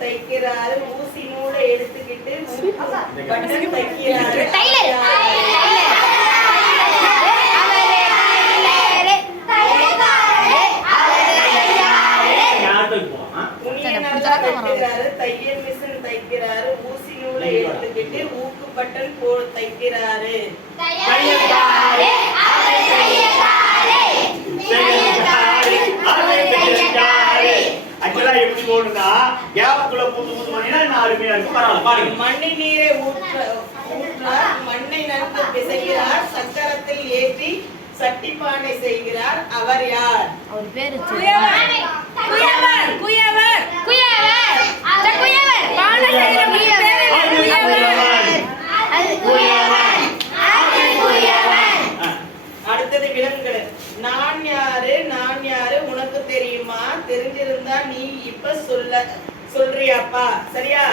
தைக்கிறாரு ஊசி நூலை எடுத்துக்கிட்டு பட்டன் தைக்கிறாரு. தையல். மிஷின் தைக்கிறாரு ஊசி நூலை எடுத்துக்கிட்டு ஊக்கு பட்டன் போ தைக்கிறாரு. Actually ஆ எப்படி போகணும்னா, கேப்புக்குள்ள புது புது மணினா இன்னும் அருமையா இருக்கும். பரவாயில்ல, பாருங்க. மண்ணை நீரை ஊற்ற ஊற்றார். மண்ணை நன்கு பிசைகிறார் சக்கரத்தில் ஏற்றி சட்டிப்பானை செய்கிறார். அவர் யார்? அவர் பேரு குயவன் குயவன் குயவன் குயவன் அந்த குயவன் பானை. குயவன் ஆ. அடுத்தது விலங்குகள். நான் யாரு? தெரியுமா? தெரிஞ்சிருந்தா நீ இப்ப சொல்ல சொல்றியாப்பா? சரியா?